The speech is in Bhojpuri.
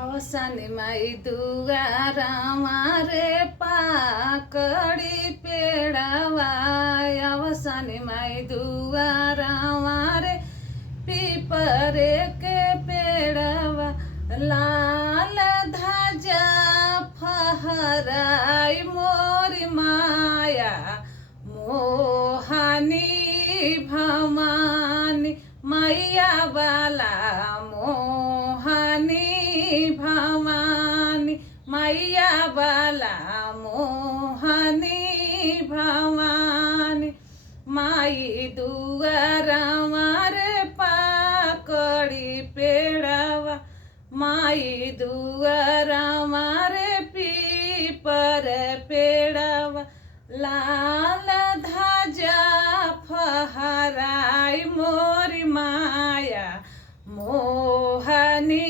अवसानी माई दुआरा मारे पाकड़ी पेड़ावा। अवसानी माई दुआरा मारे पीपरे के पेड़ावा। लाल ध्वजा फहराई मोरी माया मोहानी भवानी मैया बाला मोहानी भवानी मैया बाला मोहनी भवानी। माई दुआरा मारे पाकड़ी पेड़ावा। माई दुआरा मारे पीपर पेड़ावा। लाल ध्वजा फहराई मोरी माया मोहनी